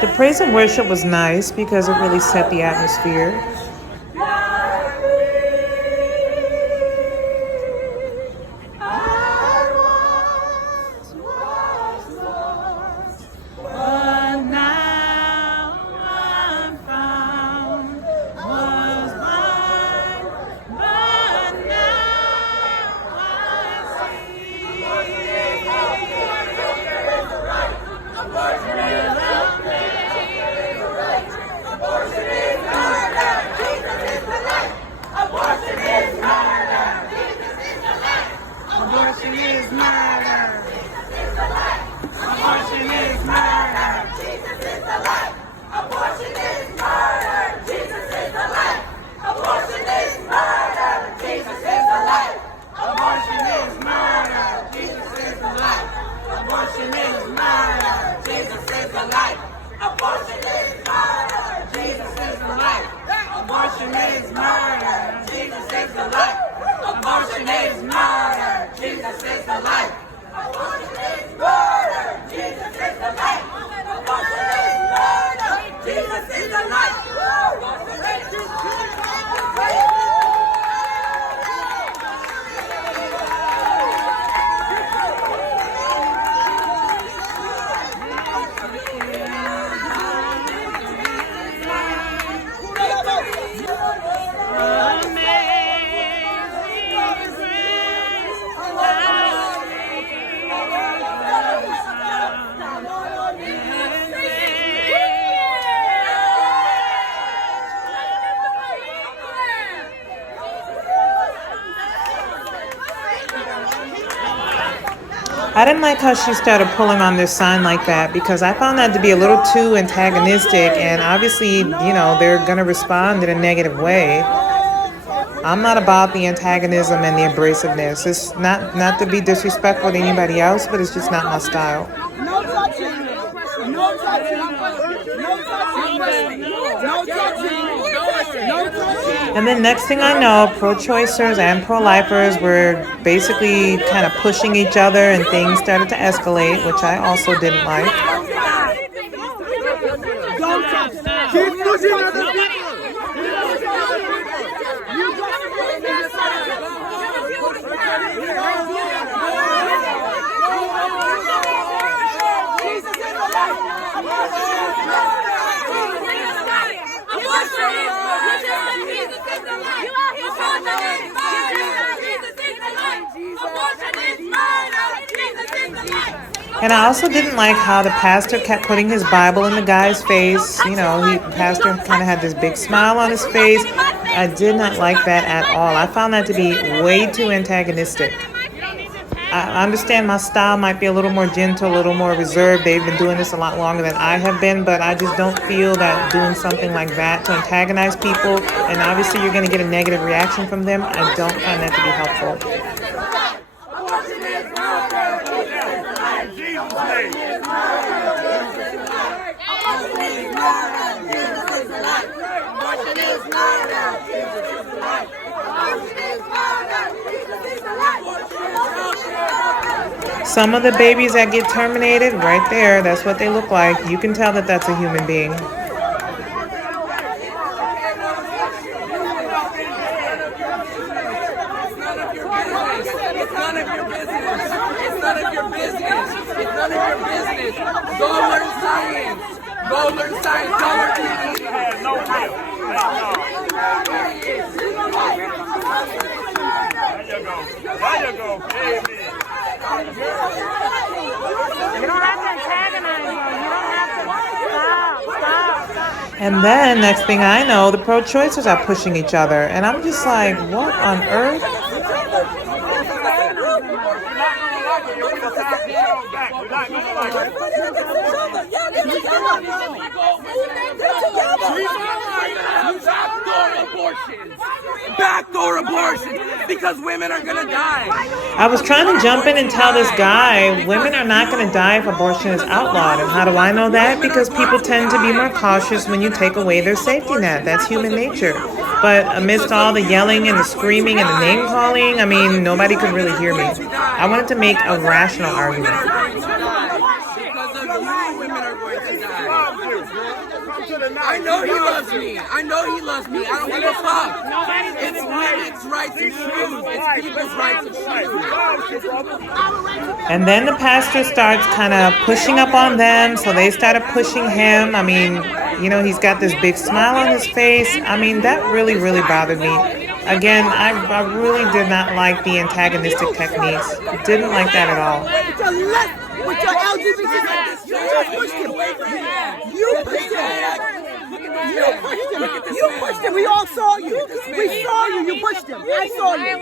The praise and worship was nice because it really set the atmosphere. I didn't like how she started pulling on this sign like that because I found that to be a little too antagonistic, and obviously, they're going to respond in a negative way. I'm not about the antagonism and the abrasiveness. It's not to be disrespectful to anybody else, but it's just not my style. No touching. No touching. No touching. No touching. No touching. And then next thing I know, pro-choicers and pro-lifers were basically kind of pushing each other, and things started to escalate, which I also didn't like. Don't touch. Keep pushing other people. And I also didn't like how the pastor kept putting his Bible in the guy's face. The pastor kind of had this big smile on his face. I did not like that at all. I found that to be way too antagonistic. I understand my style might be a little more gentle, a little more reserved. They've been doing this a lot longer than I have been, but I just don't feel that doing something like that to antagonize people, and obviously you're going to get a negative reaction from them, I don't find that to be helpful. Some of the babies that get terminated, right there, that's what they look like. You can tell that that's a human being. Go learn science. Go learn science. Go learn science. There you go. Amen. You don't have to antagonize them. You don't have to stop. And then next thing I know, the pro-choicers are pushing each other, and I'm just like, what on earth? Backdoor abortions because women are gonna die. I was trying to jump in and tell this guy, women are not going to die if abortion is outlawed. And how do I know that? Because people tend to be more cautious when you take away their safety net. That's human nature. But amidst all the yelling and the screaming and the name calling, I mean, nobody could really hear me. I wanted to make a rational argument. Because of you, women are going to die. know he loves me. I know he loves me. I don't give a fuck. It's women's rights and shoes. It's people's rights and shoes. And then the pastor starts kind of pushing up on them, so they started pushing him. I mean, you know, he's got this big smile on his face. I mean, that really, really bothered me. Again, I really did not like the antagonistic techniques. Didn't like that at all. With your LGBT, you pushed him. You pushed him. You pushed him. We all saw you. We saw you. You pushed him. I saw you.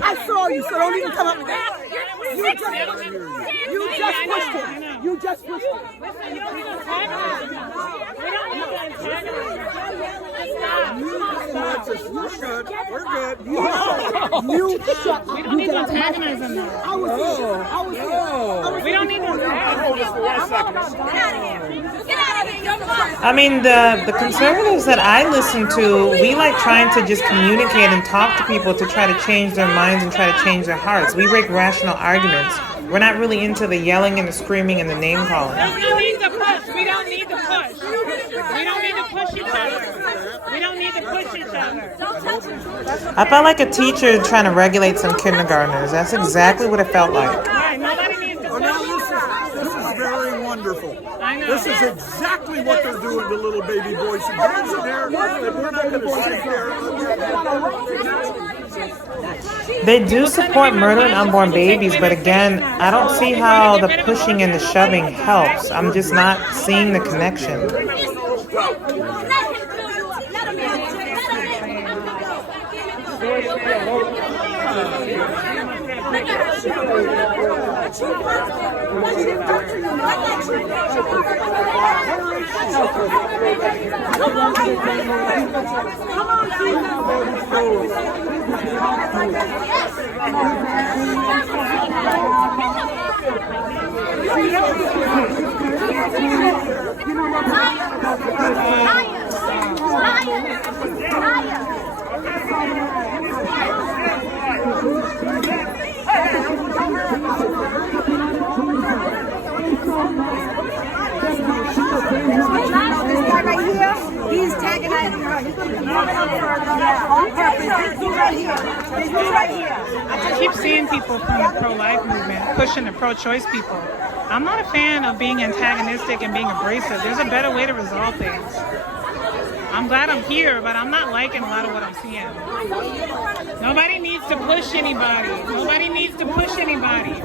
I saw you. So don't even come up with that. You just pushed him. You just pushed him. We're good. We're good. You shut. We don't need to antagonize them now. I was here. We don't need to antagonize them. I mean, the conservatives that I listen to, we like trying to just communicate and talk to people to try to change their minds and try to change their hearts. We make rational arguments. We're not really into the yelling and the screaming and the name calling. We don't need to push. We don't need to push. We don't need to push each other. We don't need to push each other. I felt like a teacher trying to regulate some kindergartners. That's exactly what it felt like. Right, nobody needs to push. Now this is very wonderful. I know. This is exactly what they're doing to little baby boys and girls in there. And we're not going to sit there. They do support murder and unborn babies, but again, I don't see how the pushing and the shoving helps. I'm just not seeing the connection. He's antagonizing her. He's going to come up on purpose. He's right here. He's right here. I keep seeing people from the pro-life movement pushing the pro-choice people. I'm not a fan of being antagonistic and being abrasive. There's a better way to resolve things. I'm glad I'm here, but I'm not liking a lot of what I'm seeing. Nobody needs to push anybody. Nobody needs to push anybody.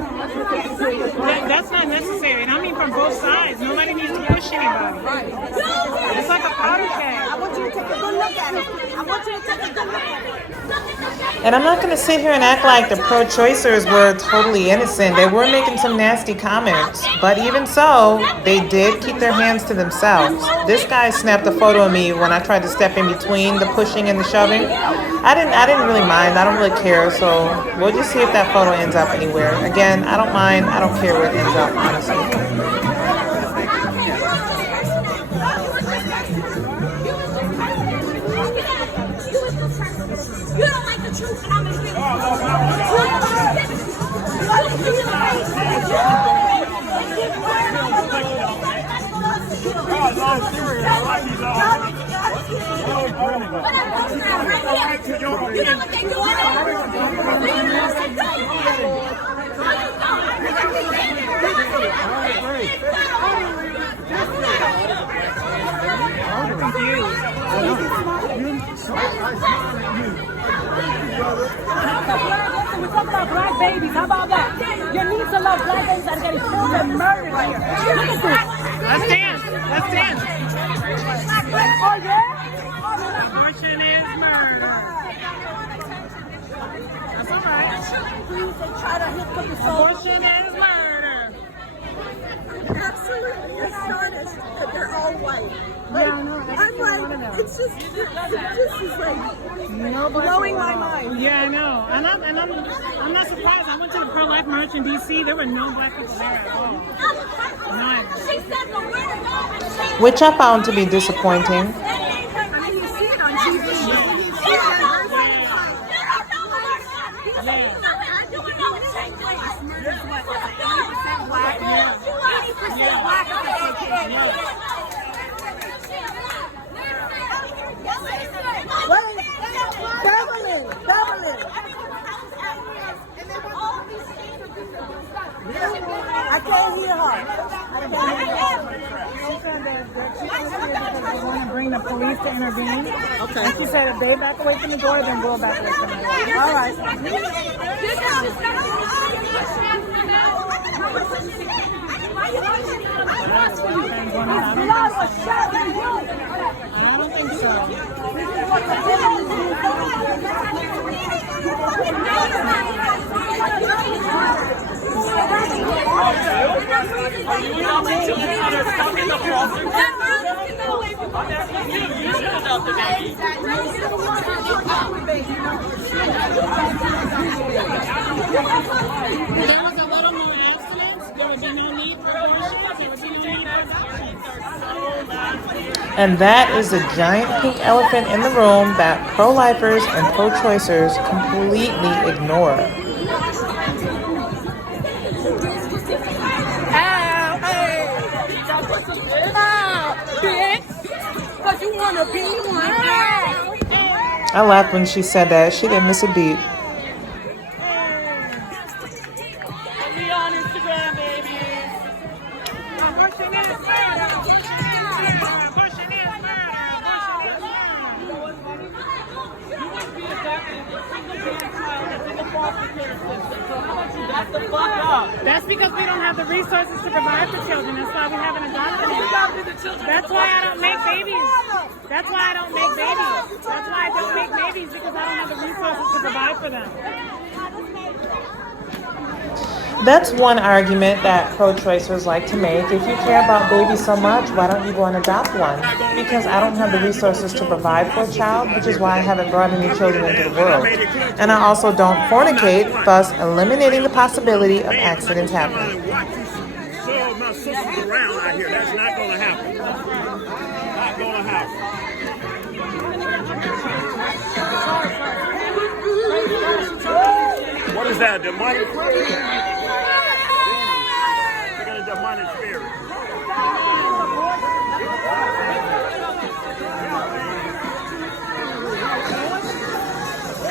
That's not necessary. And I mean from both sides. Nobody needs to push anybody. It's like a powder keg. I want you to take a good look at it. I want you to take a good look at it. And I'm not going to sit here and act like the pro-choicers were totally innocent. They were making some nasty comments. But even so, they did keep their hands to themselves. This guy snapped a photo of me when I tried to step in between the pushing and the shoving. I didn't really mind. I don't really care. So we'll just see if that photo ends up anywhere. Again, I don't mind. I don't care where it ends up, honestly. You don't like the truth, and I'm going to give you know what they We talk about black babies. How about that? You need to love black babies that are getting killed and murdered here. Look at this. Let's dance. Let's dance. Oh, yeah? Abortion is murder. That's all right. Please, they try to hit the soul. Abortion is murder. Absolutely astonished that they're all white. Yeah, I know. I'm like, it's just, this is like blowing my mind. Yeah, I know. And I'm not surprised. I went to the pro-life march in D.C. There were no black people there at all. None. Which I found to be disappointing. I mean, you see it on TV. You see it on mean? Okay. And she said if they back away from the door, then we'll back away from the door. All right. I don't think so. There was a little more abstinence. There would be no need for abortion. There would be no need for abortion. And that is the giant pink elephant in the room that pro-lifers and pro-choicers completely ignore. Because you want to be one. I laughed when she said that. She didn't miss a beat. We on Instagram, baby. That's because we don't have the resources to provide for children. That's why we haven't adopted them. That's why I don't make babies. That's why I don't make babies. That's why I don't make babies, because I don't have the resources to provide for them. That's one argument that pro-choicers like to make. If you care about babies so much, why don't you go and adopt one? Because I don't have the resources to provide for a child, which is why I haven't brought any children into the world. And I also don't fornicate, thus eliminating the possibility of accidents happening. So my sister's around out here. That's not going to happen. Not going to happen. What is that? Demonic? They got a demonic spirit.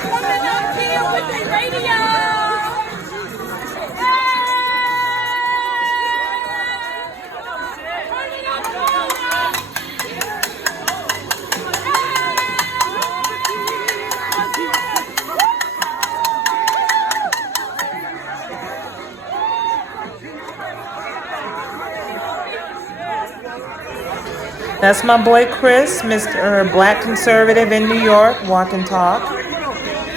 Coming up here with the radio. That's my boy Chris, Mr. Black Conservative in New York, Walk and Talk.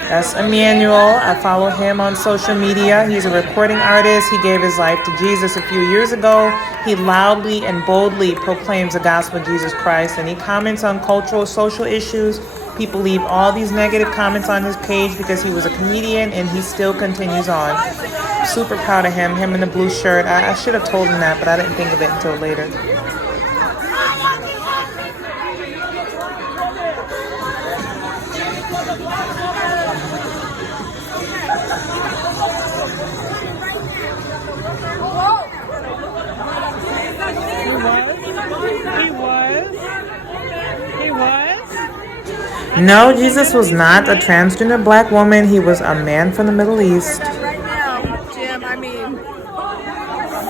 That's Emmanuel. I follow him on social media. He's a recording artist. He gave his life to Jesus a few years ago. He loudly and boldly proclaims the gospel of Jesus Christ, and he comments on cultural, social issues. People leave all these negative comments on his page because he was a comedian, and he still continues on. Super proud of him in the blue shirt. I should have told him that, but I didn't think of it until later. He was. No, Jesus was not a transgender black woman. He was a man from the Middle East. Right now, Jim, I mean,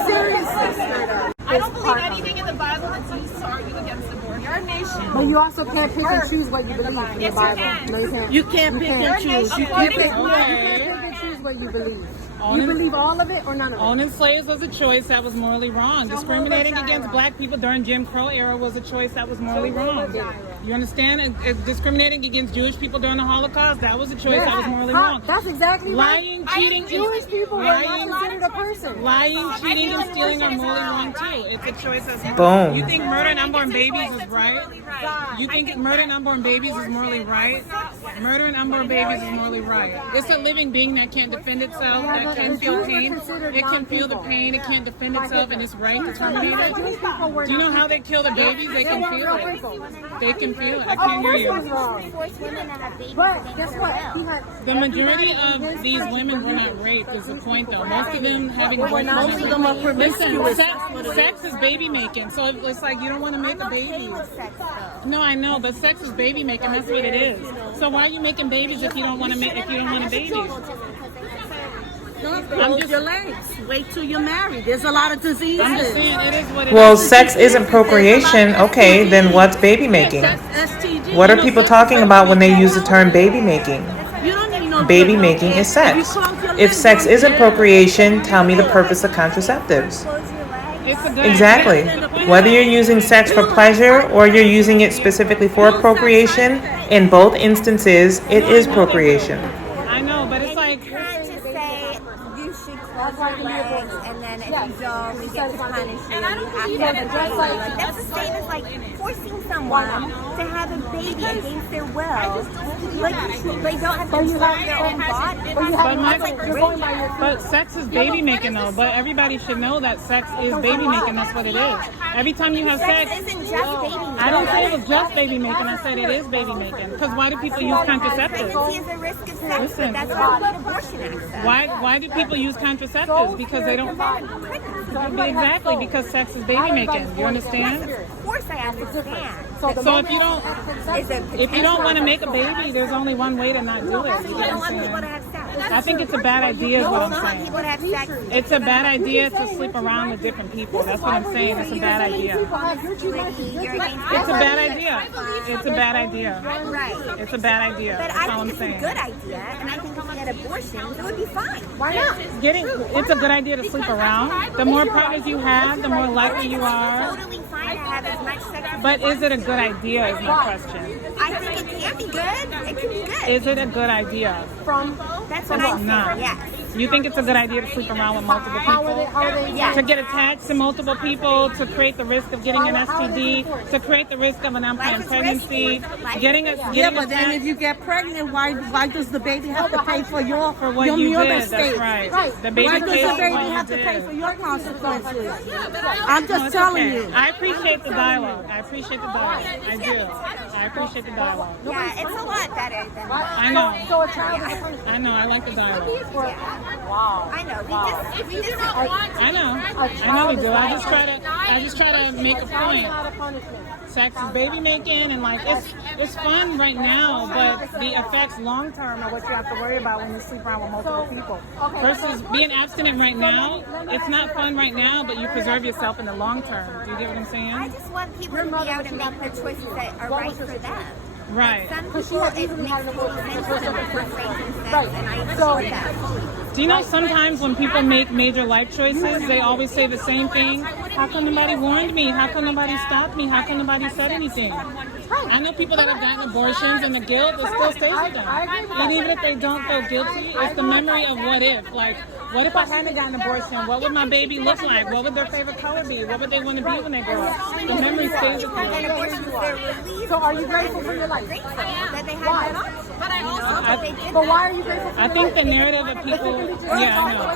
seriously, straight up. I don't believe anything in the Bible that's used to argue against abortion. You're a nation. But you also can't pick and choose what you believe in the Bible. No, you can't. You can't pick and choose. You You can't can't pick. pick and choose what you believe. You believe all of it or none of it. Owning slaves was a choice that was morally wrong. Discriminating against black people during Jim Crow era was a choice that was morally wrong. You understand? Discriminating against Jewish people during the Holocaust, that was a choice that was morally wrong. That's exactly right. Lying, cheating, Jewish people were not considered a person. lying, cheating, and stealing are morally wrong too. It's a choice that's Boom. You think murdering unborn babies is right? You think murdering unborn babies is morally right? Murdering unborn babies is morally right. It's a living being that can't defend itself, that can feel pain. It can feel the pain. It can't defend itself, and it's right to terminate it. Do you know how they kill the babies? They can feel it. They can feel it. I can't hear you. But guess what? He had The majority of these women were not raped is the point, though. Most of them having Most of them are promiscuous. Sex is baby making, so it's like you don't want to make a baby. No, I know, but sex is baby making. That's what it is. So why are you making babies if you don't want to make? If you don't want a baby? Close your legs. Wait till you're married. There's a lot of diseases. I'm just saying it is what it Well, is. sex isn't procreation. Okay, then what's baby making? STD. What are people talking about when they use the term baby making? You don't need no Baby making is sex. If sex isn't procreation, tell me the purpose of contraceptives. It's a good Exactly. Whether you're using sex for pleasure or you're using it specifically for procreation, in both instances, it is procreation. I know, but it's like You can't just say you should close your legs and then if you don't, we get to punish you. You have to have a baby. Like, that's the same as like forcing someone to have a baby against their will. Like they don't have control of their own body. but sex is baby making though. But everybody should know that sex is baby making. That's what it is. Every time you have sex, Sex isn't just baby making. I don't say it was just baby making. I said it is baby making. Because why do people use contraceptives? Pregnancy is a risk of sex, Listen. but that's why we need abortion access. Why do people use contraceptives? Because they don't. Exactly, because sex is baby making. You understand? Of course I understand. So if you don't want to make a baby, there's only one way to not do it. You I don't want understand? people to have sex. I think it's a bad idea is what I'm I don't want saying. people to have sex. It's a bad idea to sleep around with different people. That's what I'm saying. It's a bad idea. You're against It's a bad idea. It's a bad idea. Right. It's a bad idea. But That's all I I'm think it's a saying. good idea, and I think if we had abortions, it would be fine. Why not? It's a good idea to sleep around. The more partners you have, the more likely you are. Totally fine to have as much sex as But is it a good idea is my question. I think it can be good. It can be good. Is it a good idea? That's what I No. think. Yes. You think it's a good idea to sleep around with multiple people? To get attached to multiple people, to create the risk of getting an STD, to create the risk of an unplanned pregnancy, getting Yeah, getting but then if attached you get pregnant, why does the baby have to pay for your what you your did. mistake? That's right. The baby Why does pays the for baby what you have to pay did. for your consequences? I'm No, just it's telling okay. you. I appreciate the dialogue. I appreciate the dialogue. I do. I appreciate the dialogue. Yeah, it's a lot better than that. I know. So a child is a punishment. I know. I like the dialogue. Wow. I know. We disagree. I know. I know we do. I just try to make a point. Not a punishment. Sex is baby making, and like it's fun right now, but the effects long term are what you have to worry about when you sleep around with multiple people. Versus being abstinent right now, it's not fun right now, but you preserve yourself in the long term. Do you get what I'm I saying? just want people to be able to make the choices that are right for them. Right. Some people, it makes total sense for them to partake in sex, and I support that. Do you know sometimes when people make major life choices, they always say the same thing? How come nobody warned me? How come nobody stopped me? How come nobody said anything? I know people that have gotten abortions and the guilt it still stays with them. And even if they don't feel guilty, it's the memory of what if. Like, what if I hadn't gotten an abortion? What would my baby look like? What would their favorite color be? What would they want to be when they grow up? The memory stays with And you. abortions, they're relieved. So are you grateful for your life? Grateful that they had that option. But I also that they did But why are you grateful for I think the narrative of people, yeah, I know.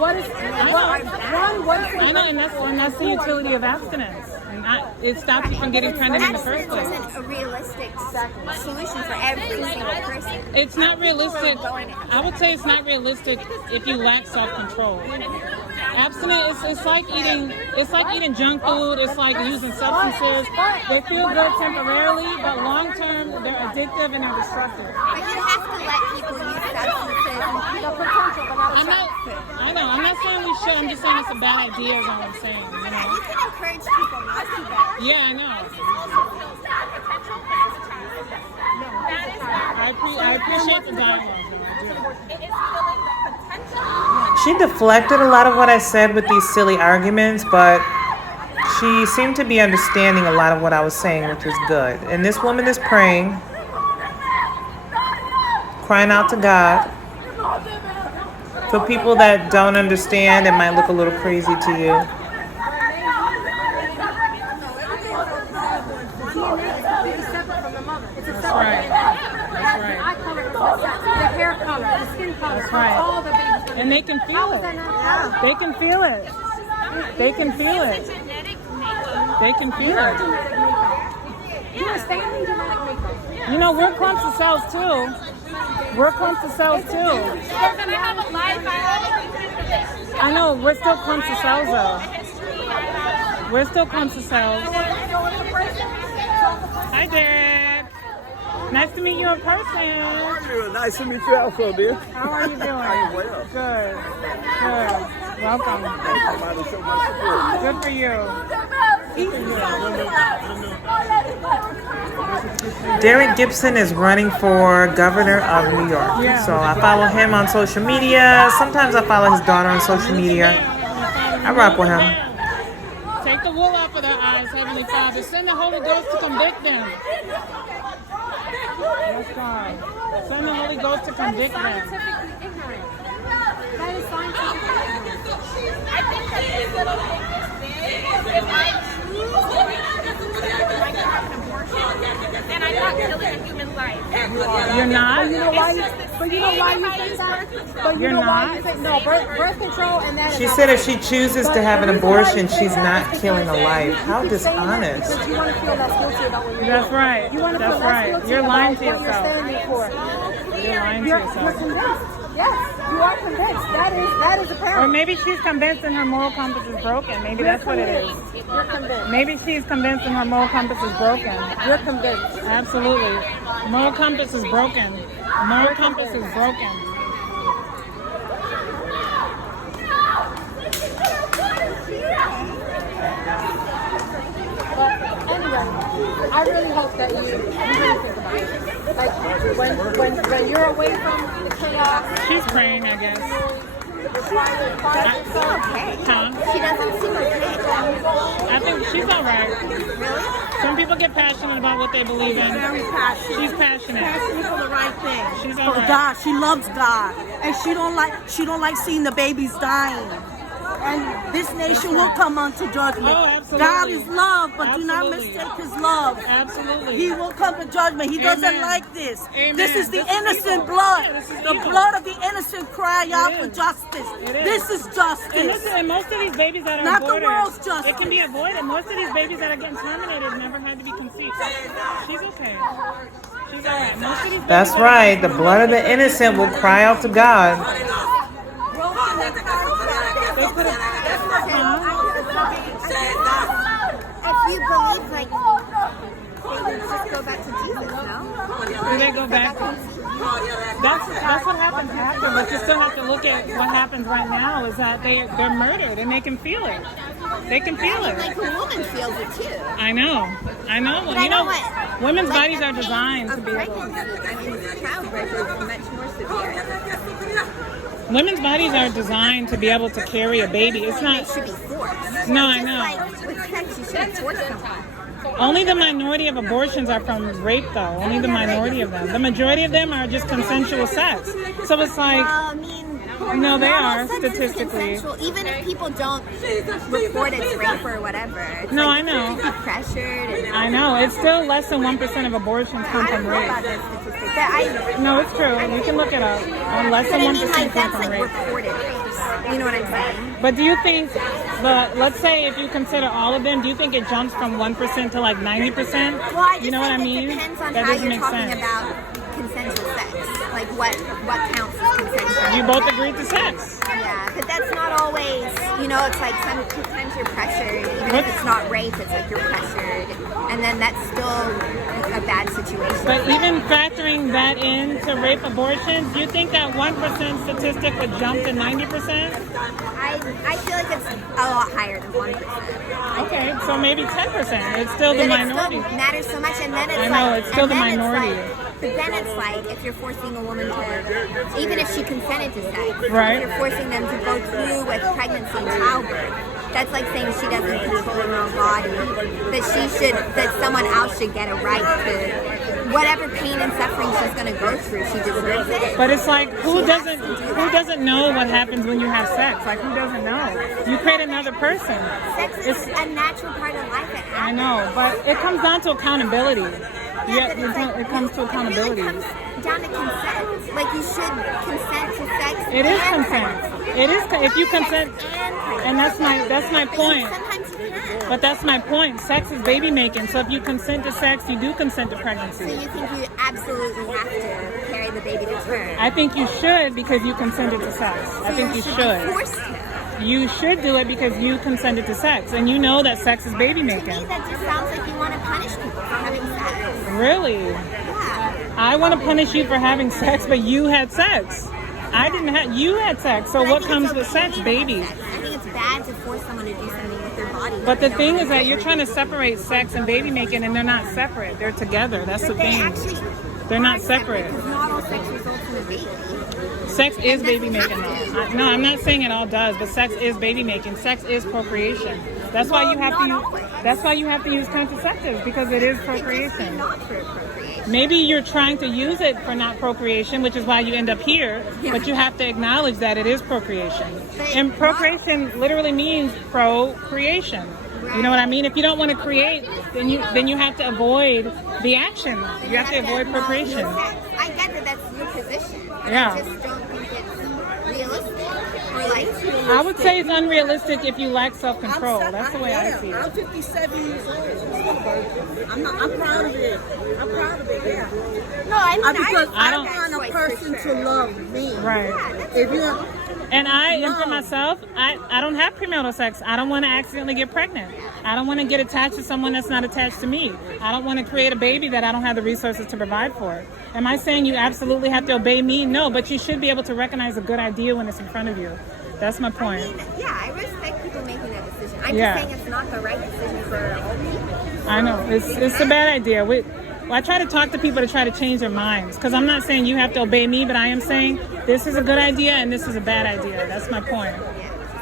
What is I know, and that's the utility of abstinence. And it stops you from getting pregnant in the first Abstinence place. isn't a realistic solution for every single person. It's not realistic. I would say it's not realistic if you lack self-control. Abstinence it's like eating junk food. It's like using substances. They feel good temporarily, but long term they're addictive and they're destructive. But you have to let people use substances and I'm not saying we should. I'm just saying it's a bad idea. Is all I'm saying. You know? you can encourage people not to do that. Yeah, I know. I appreciate the dialogue, though. I do. She deflected a lot of what I said with these silly arguments, but she seemed to be understanding a lot of what I was saying, which was good. And this woman is praying, crying out to God. For people that don't understand, it might look a little crazy to you. That's right. That's right. eye color, the hair color, the skin color, That's right. all the babies. And they can feel it. They can feel it. They can feel it. They can feel it. You understand me? Genetic makeup. You know, we're clumps of cells too. We're clumps of cells too. They're gonna have a life. I know, we're still clumps of cells though. We're still clumps of cells. Hi, Dad. Nice to meet you in person. How are you? Nice to meet you also, dear. How are you doing? I'm well. Good. Good. Welcome. Somebody show my support. Good for you. Derek Gibson is running for governor of New York. Yeah. So I follow him on social media. Sometimes I follow his daughter on social media. I rock with him. Take the wool off of their eyes, Heavenly Father. Send the Holy Ghost to convict them. Yes, God. Send the Holy Ghost to convict them. That is scientific ignorance. I think that these little things if I choose to have an abortion, then I'm not killing a human life. You're not? You know why you think that? But you You're know why not? you think no birth control and that. She said if she chooses to have an abortion, she's not killing a life. How dishonest. Because you want to feel less guilty about what you're That's doing. right. You want to That's feel less right. guilty You're lying to about what you're yourself. standing for. You're lying to You're yourself. convinced. Yes, you are convinced. That is Or apparent. maybe she's convinced and her moral compass is broken. Maybe that's what it is. You're convinced. Maybe she's convinced and her moral compass is broken. You're convinced. Absolutely. Moral compass is broken. Moral compass is broken. But anyway, I really hope that you really think about it. Like when you're away from the chaos, She's praying, I guess. Doesn't seem okay. Huh? She doesn't seem okay. I think she's all right. Really? Some people get passionate about what they believe in. Very passionate. She's passionate. Passionate for the right thing. She's all For right. God, she loves God, and she don't like seeing the babies dying. And this nation will come unto judgment. Oh, absolutely. God is love, but do not Absolutely. mistake His love. Absolutely. He will come to judgment. He doesn't Amen. like this. Amen. This is the This is innocent evil. blood. Yeah, this is The evil. blood of the innocent cry out for is. justice. It is. This is And justice. listen, and most of these babies that are Not the aborted, world's justice. it can be avoided. Most of these babies that are getting terminated never had to be conceived. She's okay. She's all right. Most of these babies That's that are right. getting The blood of the innocent will cry out to God. They put it- If you believe, like, they would just go back to Jesus, no? Do they go back? That's what happens after, but you still have to look at what happens right now is that they're murdered and they can feel it. They can feel it. Like, a woman feels it too. I know. Well, But you I know know, what? women's Like, bodies the are designed pain to of be able. pregnancy, I mean, childbirth is much more severe. Women's bodies are designed to be able to carry a baby. It's It not. should be forced. No, I Just know. like with sex, you shouldn't force someone. Only the minority of abortions are from rape, though. Only the minority of them. The majority of them are just consensual sex. So it's like, I mean, no, they normal are sex is statistically. consensual. Even if people don't report it's rape or whatever. It's No, like, I know. You could be pressured. And I know. It's still less than 1% of abortions come I from don't know about rape. that statistic. But No, it's true. You can look it up. Less but than I 1% mean, like, come that's from like rape. reported rapes. You know what I'm saying? But do you think, but let's say if you consider all of them, do you think it jumps from 1% to like 90%? Well, I just You know what I think mean? it depends on That how doesn't you're make talking sense. about consensual sex. Like what counts as consensual. You both agreed to sex. Yeah, but that's not always, you know, it's like sometimes you're pressured. Even What? if it's not rape, it's like you're pressured. And then that's still a bad situation. But even factoring that into rape abortions, do you think that 1% statistic would jump to 90%? I feel like it's a lot higher than 1%. Okay, so maybe 10%. It's still the But minority. it still matters so much, and then it's I know, like, it's still and the then it's minority. But then it's like if you're forcing a woman to, even if she consented to sex, Right. if you're forcing them to go through with pregnancy and childbirth. That's like saying she doesn't control her own body, that someone else should get a right to whatever pain and suffering she's going to go through. She deserves it. But it's like who She has to do doesn't that. know what happens when you have sex? Like who doesn't know? You create another person. Sex is It's, a natural part of life. It I happens. know, but it comes down to accountability. Yeah, but it's like, it comes to accountability. It really comes down to consent. Like you should consent to sex. It is and consent. pregnancy. It is if you consent, Sex and pregnancy. and that's my But point. sometimes you can. But that's my point. Sex is baby making. So if you consent to sex, you do consent to So pregnancy. you think you absolutely have to carry the baby to term? I think you should because you consented to sex. I think you Be should. forced to. You should do it because you consented to sex, and you know that sex is baby To me, making. that just sounds like you want to punish people for having sex. Really? Yeah. I want to punish you for having sex, but you had sex. I didn't have. You had sex. So what comes with sex, babies? I think it's bad to force someone to do something with their body. But the thing is that you're trying to separate sex and baby making, and they're not separate. They're together. That's the thing. They're not separate. Because not all sex results in a baby. Sex is baby making, though. No, I'm not saying it all does, but sex is baby making. Sex is procreation. That's why you have to use. That's why you have to use contraceptives, because it is procreation. Not for procreation. Maybe you're trying to use it for not procreation, which is why you end up here. But you have to acknowledge that it is procreation, and procreation literally means procreation. You know what I mean? If you don't want to create, then you have to avoid the action. You have to avoid procreation. I get that that's your position. But Yeah. I just don't think it's realistic. Or like, I would say it's unrealistic if you lack self-control. That's the way I see it. I'm 57 years old. I'm proud of it. I'm proud of it, yeah. no, I mean, Because I I don't- want a person to love me. Right. If you're, And for myself, I don't have premarital sex. I don't want to accidentally get pregnant. I don't want to get attached to someone that's not attached to me. I don't want to create a baby that I don't have the resources to provide for. Am I saying you absolutely have to obey me? No, but you should be able to recognize a good idea when it's in front of you. That's my point. I mean, yeah, I respect people making that decision. I'm Yeah. just saying it's not the right decision for all people. I know. It's a bad idea. I try to talk to people to try to change their minds, because I'm not saying you have to obey me, but I am saying this is a good idea and this is a bad idea. That's my point.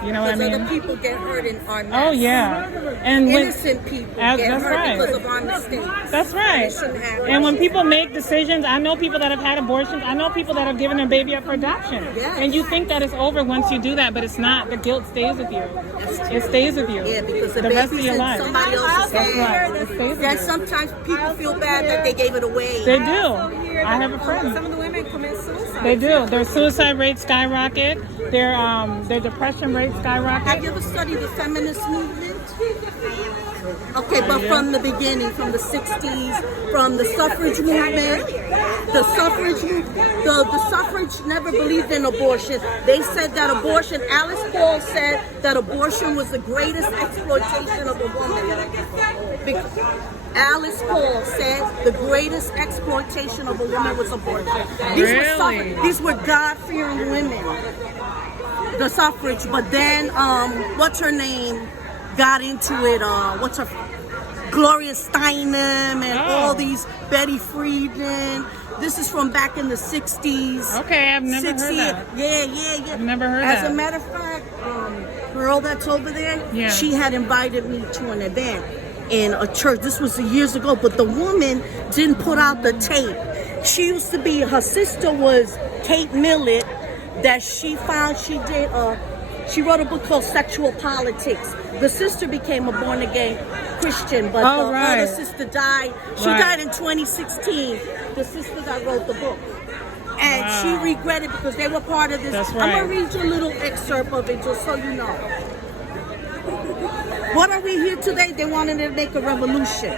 You know what I because mean? other people get hurt in our mess. Oh yeah, and when Innocent people get that's hurt right. because of our mistakes. That's right. It shouldn't happen. And when people make decisions, I know people that have had abortions. I know people that have given their baby up for adoption. Yes. And you think that it's over once you do that, but it's not. The guilt stays with you. It stays with you. Yeah, because the rest of baby's your in life. somebody else's That's hand. right. It stays with Then you. sometimes people feel bad that they gave it away. They do. I have a friend. Some of the women commit suicide. They do. Their suicide rates skyrocket. Their depression rates Have skyrocket. you ever studied the feminist movement? Okay, but from the beginning, from the 60s, from the suffrage movement, the suffrage never believed in abortion. They said that abortion, Alice Paul said that abortion was the greatest exploitation of a woman. Alice Paul said the greatest exploitation of a woman was abortion. Really? These were God-fearing women, the suffrage. But then, what's her name? Got into it. What's her? Gloria Steinem and all these Betty Friedan. This is from back in the 60s. Okay, I've never heard that. Yeah. I've never heard As that. a matter of fact, girl that's over there, Yeah. she had invited me to an event in a church. This was years ago, but the woman didn't put out the tape. She used to be, her sister was Kate Millett, that she found she wrote a book called Sexual Politics. The sister became a born-again Christian, but the other sister died. She died in 2016. The sister that wrote the book. And she regretted because they were part of this. That's I'm right. going to read you a little excerpt of it just so you know. What are we here today? They wanted to make a revolution.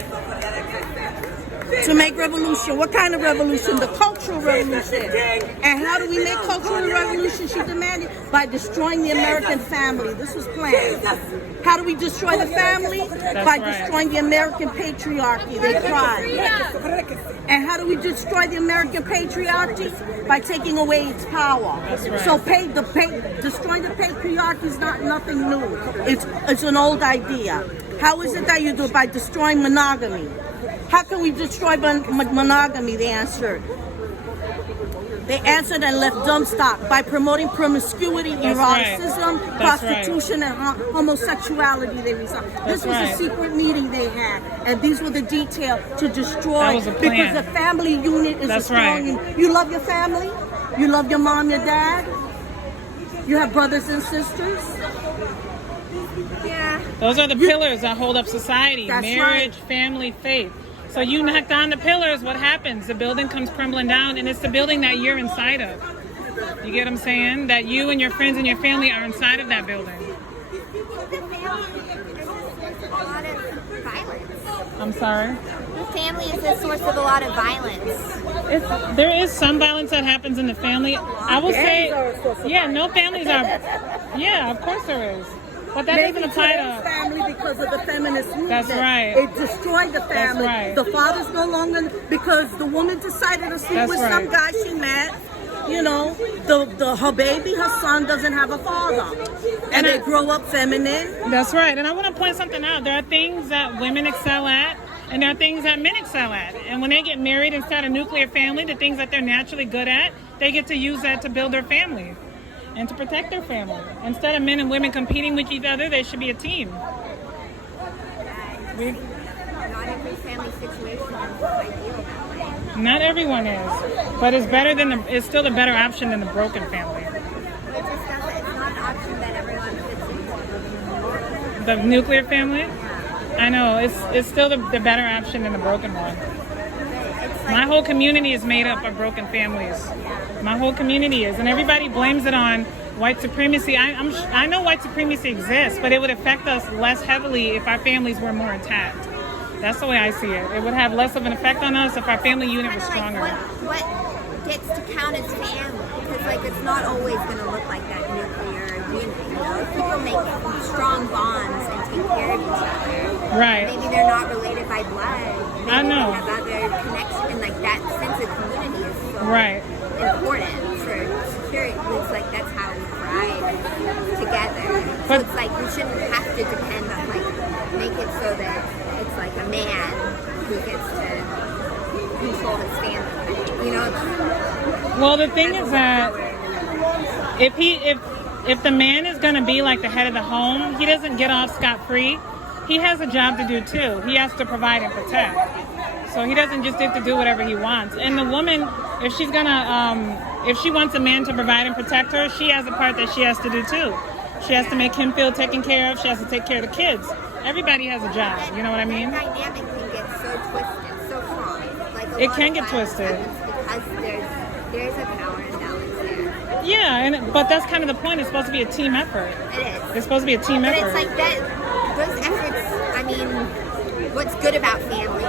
To make revolution. What kind of revolution? The cultural revolution. And how do we make cultural revolution? She demanded by destroying the American family. This was planned. How do we destroy the family? By destroying the American patriarchy. They cried. And how do we destroy the American patriarchy? By taking away its power. So destroying the patriarchy is nothing new. It's an old idea. How is it that you do it? By destroying monogamy. How can we destroy monogamy? They answered and left dumbstruck by promoting promiscuity, eroticism, prostitution, and homosexuality. They resolved. This was a secret meeting they had, and these were the details to destroy. Because the family unit is a strong unit. You love your family. You love your mom, your dad. You have brothers and sisters. Yeah. Those are the pillars that hold up society. That's Marriage, right. family, faith. So you knock down the pillars, what happens? The building comes crumbling down, and it's the building that you're inside of. You get what I'm saying? That you and your friends and your family are inside of that building. The family is a lot of violence. I'm sorry? The family is the source of a lot of violence. There is some violence that happens in the family. I will say, yeah, no families are. Yeah, of course there is. But that Maybe doesn't apply today's to... family because of the feminist movement. That's right. It destroyed the family. right. The father's no longer, because the woman decided to sleep That's with right. some guy she met. You know, her baby, her son doesn't have a father. And they grow up feminine. That's right. And I want to point something out. There are things that women excel at, and there are things that men excel at. And when they get married and start a nuclear family, the things that they're naturally good at, they get to use that to build their family and to protect their family. Instead of men and women competing with each other, they should be a team. Not every family situation is ideal that way. Not everyone is, but it's better than it's still a better option than the broken family. It just doesn't, it's not an option that everyone fits into. The nuclear family? I know, it's still the better option than the broken one. It's like, My whole community is made up of broken families. My whole community is, and everybody blames it on white supremacy. I know white supremacy exists, but it would affect us less heavily if our families were more intact. That's the way I see it. It would have less of an effect on us if our family unit was stronger. What gets to count as family? Because like it's not always going to look like that nuclear unit. You know, people make strong bonds and take care of each other. Right. Maybe they're not related by blood. Maybe I know. they have other connections, and like that sense of community is so Right. important for security. It's like that's how we thrive together. So But- it's like we shouldn't have to depend on like make it so that it's like a man who gets to control his family. You know, it's Well, the thing has is a that power. if the man is going to be like the head of the home, he doesn't get off scot-free. He has a job to do too. He has to provide and protect. So he doesn't just get to do whatever he wants. And the woman, if she's gonna, if she wants a man to provide and protect her, she has a part that she has to do too. She has to make him feel taken care of. She has to take care of the kids. Everybody has a job. You know what I mean? That dynamic can get so twisted, so strong. Like a It lot can of get violence twisted. happens because there's a power imbalance there. Yeah, but that's kind of the point. It's supposed to be a team effort. It is. It's supposed to be a team But effort. it's like that, those efforts, I mean, what's good about family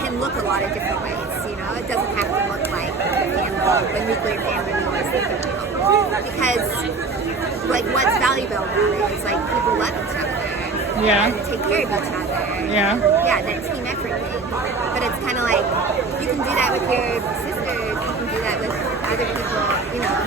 can look a lot of different ways, you know? It doesn't have to look like the nuclear family we always think about. Because, like, what's valuable about it is, like, people love each other. Yeah. And take care of each other. Yeah. Yeah, that team effort thing. But it's kind of like, you can do that with your sisters, you can do that with other people, you know?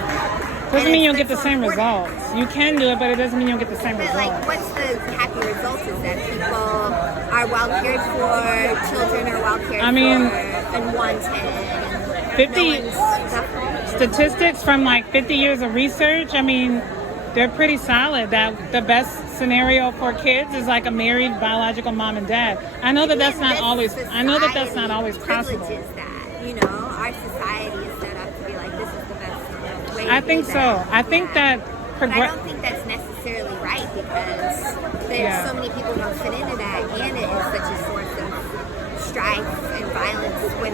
Doesn't mean you'll get the so same important. results. You can do it, but it doesn't mean you'll get the same But like, results. what's the happy result is that people are well cared for, children are well cared I mean, for, and wanted, and 50 no one's suffering. Statistics from like 50 years of research, I mean, they're pretty solid that the best scenario for kids is like a married biological mom and dad. I know that that's not This always, I know that that's not society always possible. privileges that, you know, our society is set up to be like, this is the best way I to think do so. that. I think Yeah. that But I don't think that's necessarily right because there's Yeah. so many people who don't fit into that, and it is such a source of strife and violence when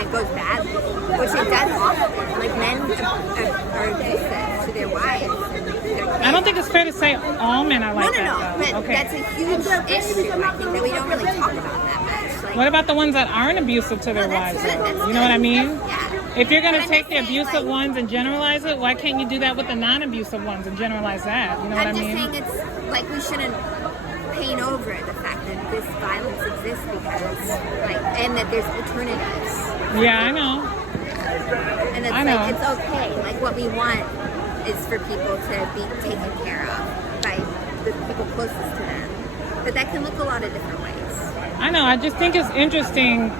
it goes badly, which it does often. Like men are abusive to their wives. And their kids. I don't think it's fair to say all men are like No, that. but though. Okay. that's a huge issue. I think that we don't really talk about that much. Like, What about the ones that aren't abusive to their no, that's wives? good, though? that's You know what I good. mean? Yeah. If you're going But to I'm take the just saying, abusive like- ones and generalize it, why can't you do that with the non-abusive ones and generalize that? You know what I I'm just mean? saying it's like we shouldn't paint over the fact that this violence exists because, like, and that there's alternatives. Yeah, I know. And it's I know. like, it's okay. Like, what we want is for people to be taken care of by the people closest to them. But that can look a lot of different ways. I know. I just think it's interesting,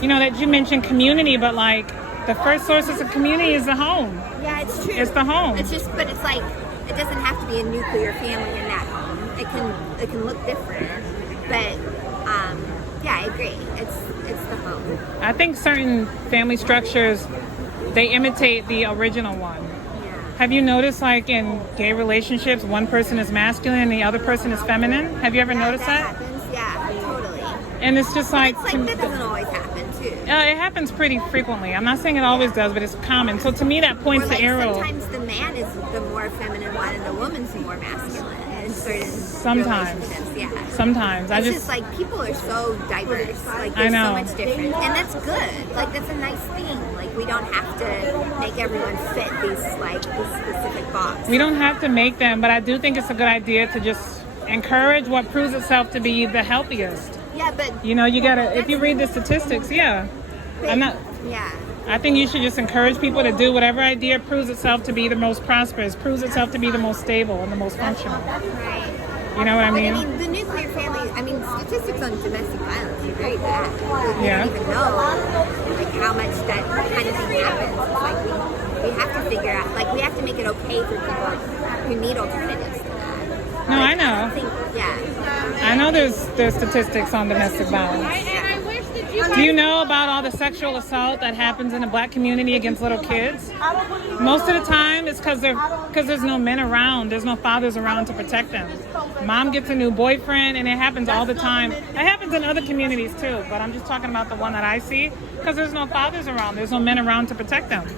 you know, that you mentioned community, but like the first sources of community is the home. Yeah, it's true. It's the home. It's just, but it's like, it doesn't have to be a nuclear family in that home. It can look different. But, yeah, I agree. It's the home. I think certain family structures, they imitate the original one. Yeah. Have you noticed, like in gay relationships, one person is masculine and the other person is feminine? Have you ever noticed that? happens, yeah, totally. And it's just like, It's like that doesn't always happen too. it happens pretty frequently. I'm not saying it always does, but it's common. So to me, that points Or the like arrow. sometimes the man is the more feminine one and the woman's the more masculine in certain Sometimes. relationships. Yeah. Sometimes I It's just just like people are so diverse. Like I there's know. so much different, and that's good. Like that's a nice thing. Like we don't have to make everyone fit these specific box. We don't have to make them, but I do think it's a good idea to just encourage what proves itself to be the healthiest. Yeah, but You know, you gotta, if you read the statistics, yeah. I'm not, yeah. I think you should just encourage people to do whatever idea proves itself to be the most prosperous, proves itself to be the most stable and the most functional. Right. You know what I Like, mean? I mean, the nuclear family, I mean, statistics on domestic violence are very bad. We Yeah. don't even know, like, how much that kind of thing happens. It's like, we have to figure out, like, we have to make it okay for people who need alternatives to that. No, Like, I know. don't think, yeah. I know there's statistics on domestic violence. Do you know about all the sexual assault that happens in the black community against little kids? Most of the time it's because there's no men around, there's no fathers around to protect them. Mom gets a new boyfriend, and it happens all the time. It happens in other communities too, but I'm just talking about the one that I see, because there's no fathers around, there's no men around to protect them.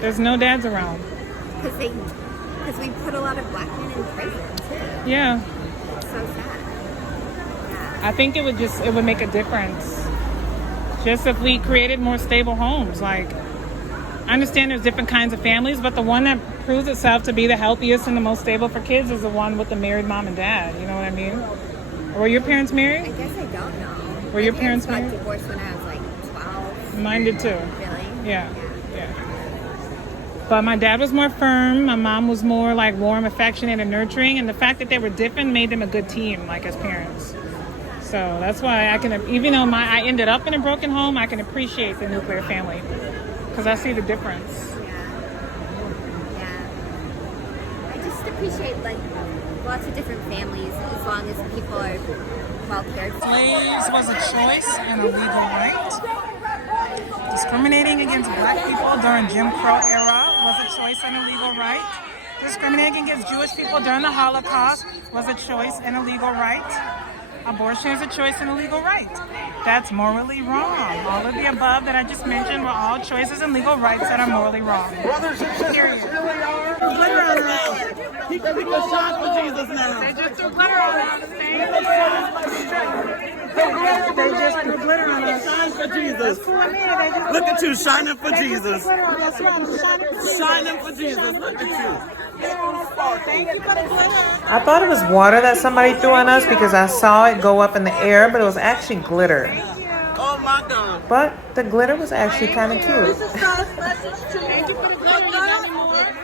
There's no dads around. Because we put a lot of black men in prison too. Yeah. It's so sad. I think it would make a difference. Just if we created more stable homes. Like, I understand there's different kinds of families, but the one that proves itself to be the healthiest and the most stable for kids is the one with the married mom and dad. You know what I mean? Were your parents married? I guess I don't know. Were your parents got married? divorced when I was like 12. Mine did too. Really? Yeah. But my dad was more firm. My mom was more like warm, affectionate, and nurturing. And the fact that they were different made them a good team, like as parents. So that's why I can, even though I ended up in a broken home, I can appreciate the nuclear family because I see the difference. Yeah. I just appreciate like lots of different families as long as people are well cared for. Slaves was a choice and a legal right. Discriminating against black people during Jim Crow era was a choice and a legal right. Discriminating against Jewish people during the Holocaust was a choice and a legal right. Abortion is a choice and a legal right. That's morally wrong. All of the above that I just mentioned were all choices and legal rights that are morally wrong. Brothers and sisters, Period. here we are. Glitter on us. He took a shot for Jesus now. They just threw glitter on us. They just threw glitter on us. Shine for Jesus. Look at you shining for Jesus. Shining for Jesus. Look at you. I thought it was water that somebody threw on us because I saw it go up in the air, but it was actually glitter. Oh my God. But the glitter was actually kind of cute. This is God's message to you.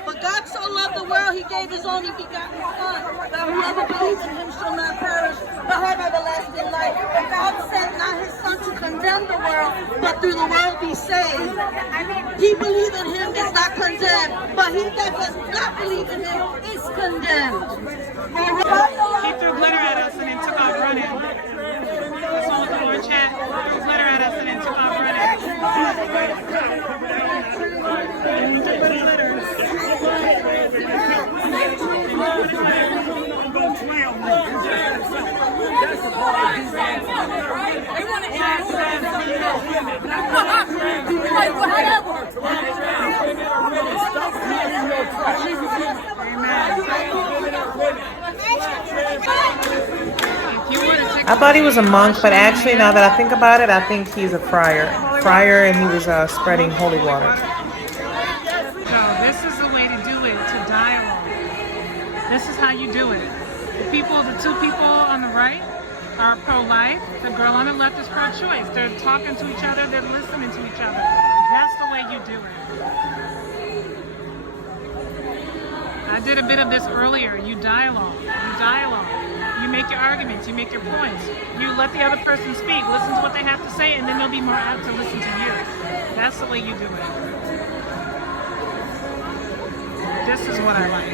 But God so loved the world, he gave his only begotten Son, that whoever believes in him shall not perish, but have everlasting life. And God sent not his Son to condemn the world, but through the world be saved. He believe in him is not condemned, but he that does not believe in him is condemned. He threw glitter at us and then took off running. This one with the orange hat threw glitter at us and then took off running. I thought he was a monk, but actually, now that I think about it, I think he's a friar. And he was spreading holy water. So this is the way to do it, to dialogue. This is how you do it. The two people on the right are pro-life. The girl on the left is pro-choice. They're talking to each other. They're listening to each other. That's the way you do it. I did a bit of this earlier. You dialogue. You make your arguments. You make your points. You let the other person speak. Listen to what they have to say, and then they'll be more apt to listen to you. That's the way you do it. This is what I like.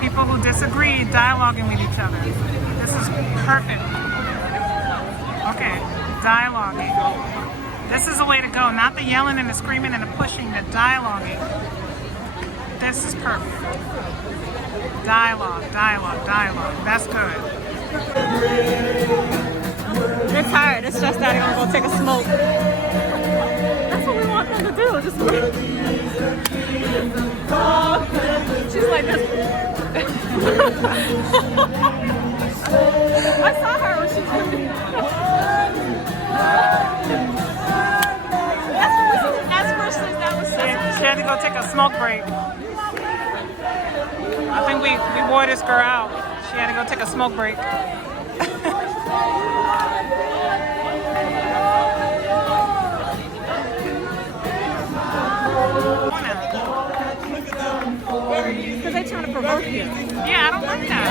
People who disagree, dialoguing with each other. This is perfect. Okay, dialoguing. This is the way to go. Not the yelling and the screaming and the pushing, the dialoguing. This is perfect. Dialogue. That's good. They're tired. They're stressed out. They want to go take a smoke. That's what we want them to do. Just look. She's like this. I saw her when she was smoke break. I think we wore this girl out. She had to go take a smoke break. Because they're trying to provoke you. Yeah, I don't like that.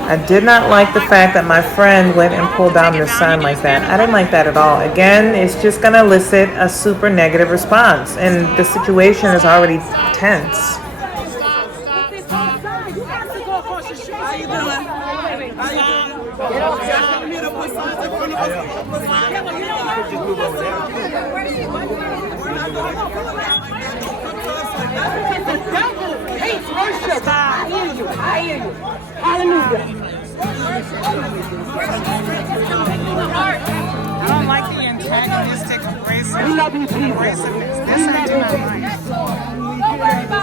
I did not like the fact that my friend went and pulled down the sign like that. I didn't like that at all. Again, it's just going to elicit a super negative response, and the situation is already tense. How you doing? I hear you. Hallelujah. I don't like the antagonistic abrasiveness. This I do not like.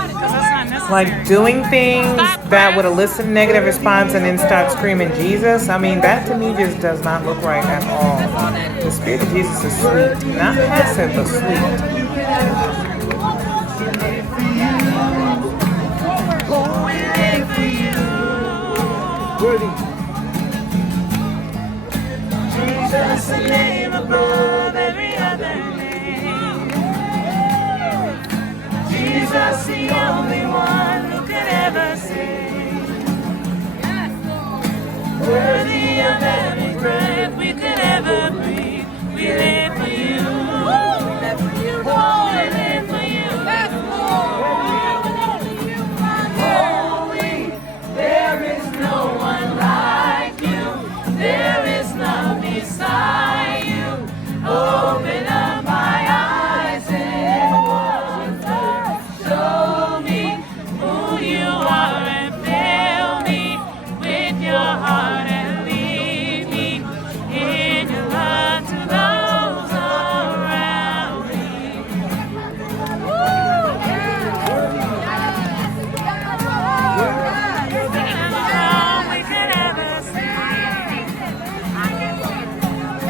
Because that's not necessary. Like doing things that would elicit a negative response and then start screaming Jesus. I mean, that to me just does not look right at all. The Spirit of Jesus is sweet. Not passive, but sweet. Jesus, the name above every other name. Jesus, the only one who could ever save. Worthy of every breath we could ever breathe. We live for you. Oh, we live for you. Holy, there is no one like you. There is none beside you. Open up my eyes and wonder. Show me who you are and fill me with your heart and lead me in your love to those around me. And all we could ever say.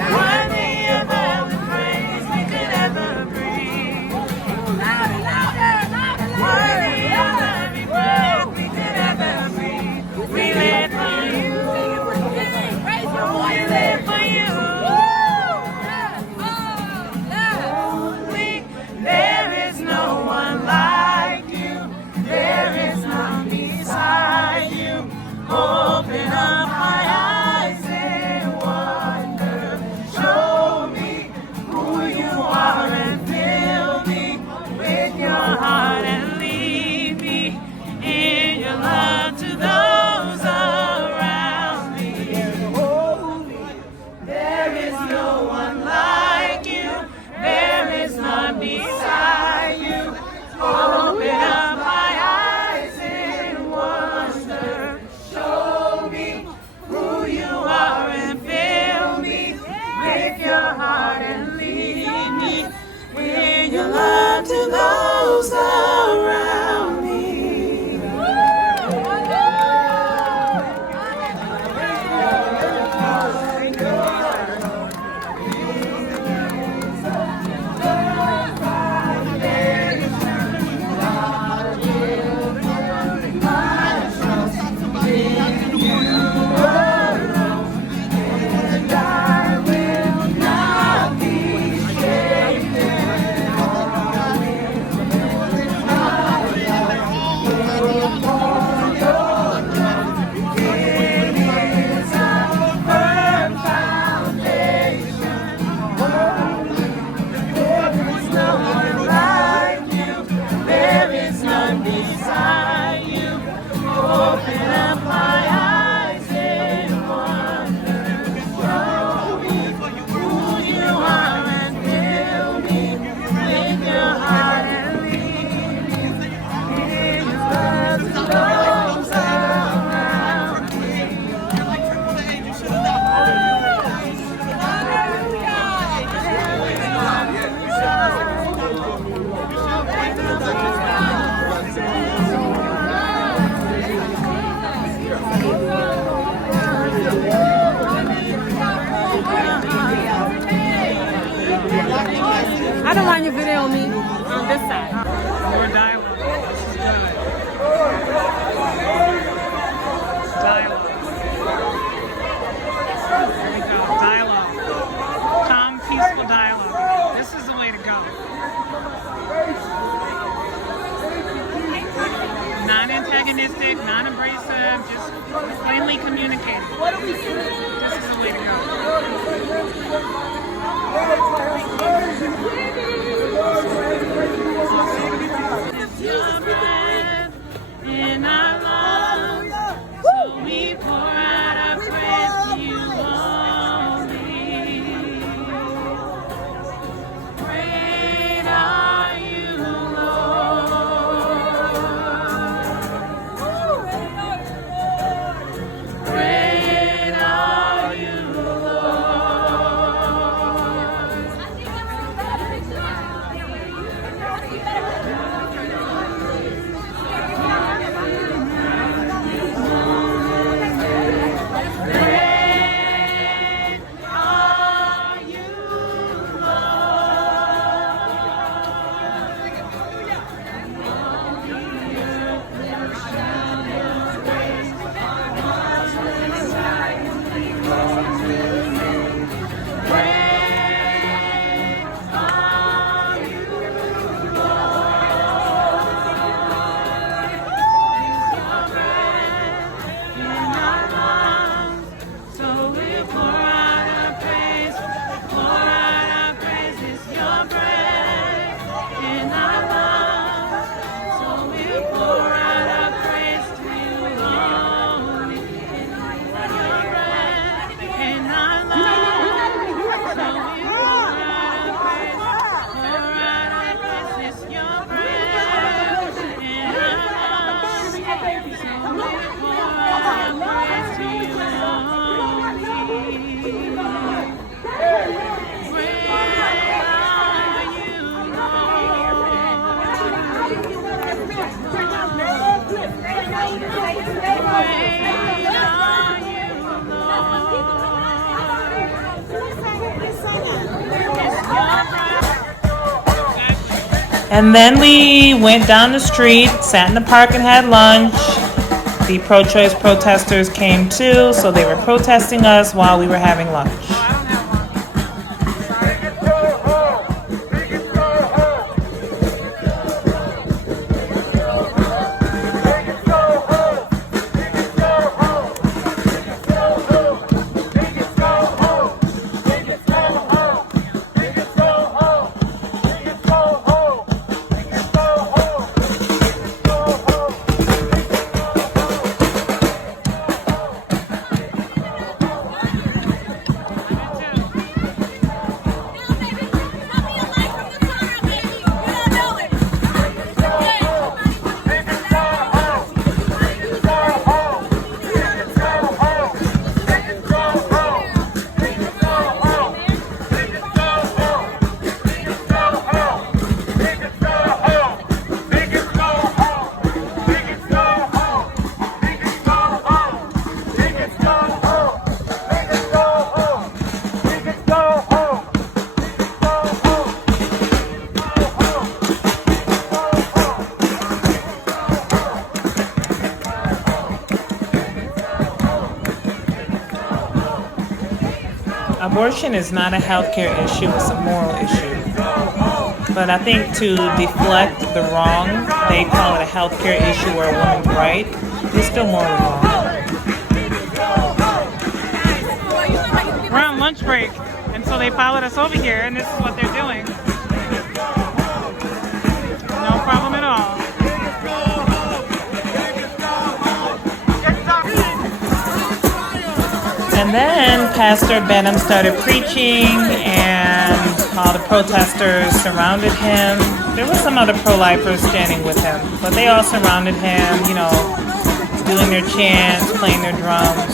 Worthy of all the praise we could ever bring. Worthy of every breath we could ever breathe. We live for you. We live for you. Holy, there is no one like you. There is none beside you. Open up my eyes and wonder. Show me who you are and fill me with your heart and lead me in your love to those around me. Holy, there is no one like you. There is none beside you. Open up my eyes and wonder. Show me who you are and fill me with your heart and lead me with your love to those around me. I don't mind your video follow me on this side. More dialogue. This is good. Dialogue. There we go. Dialogue. Calm, peaceful dialogue. This is the way to go. Non-antagonistic, non-abrasive, just plainly communicating. This is the way to go. Your breath in our lungs, so we pour out our praise to you only. Great are you, Lord. Great are you, And then we went down the street, sat in the park and had lunch. The pro-choice protesters came too, so they were protesting us while we were having lunch. Abortion is not a healthcare issue, it's a moral issue. But I think to deflect the wrong, they call it a healthcare issue or a woman's right. It's still morally wrong. We're on lunch break, and so they followed us over here, and this is what they're doing. No problem at all. And then Pastor Benham started preaching, and all the protesters surrounded him. There were some other pro-lifers standing with him, but they all surrounded him, you know, doing their chants, playing their drums.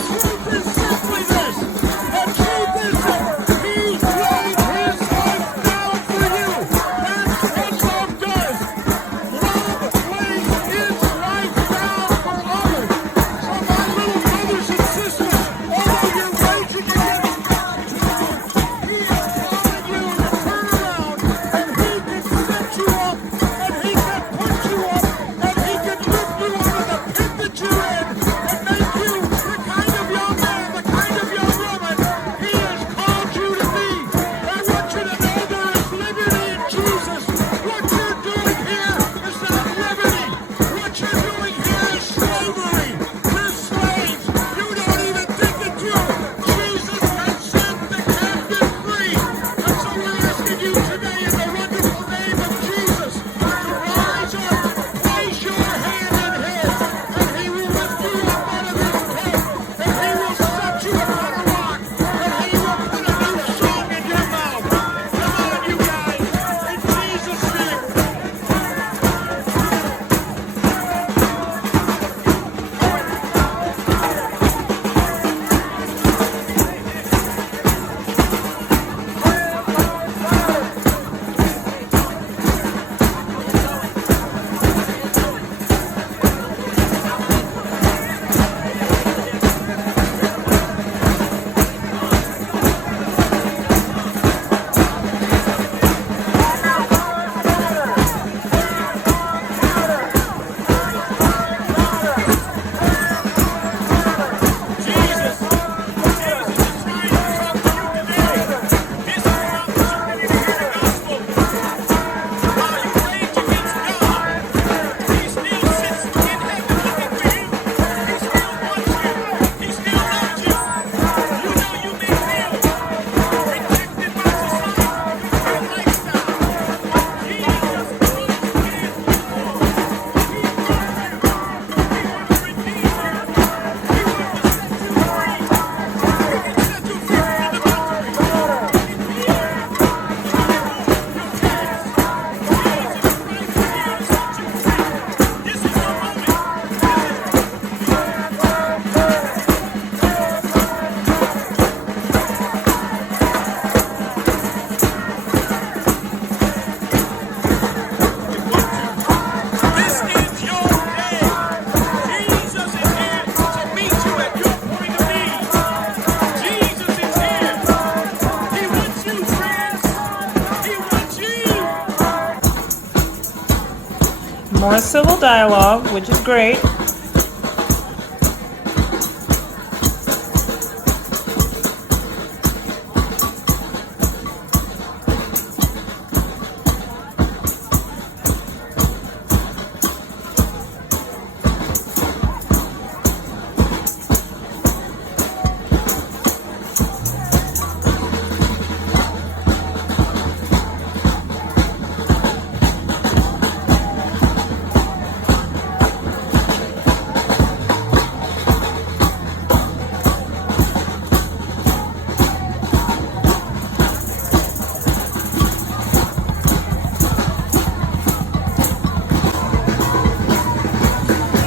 More civil dialogue, which is great.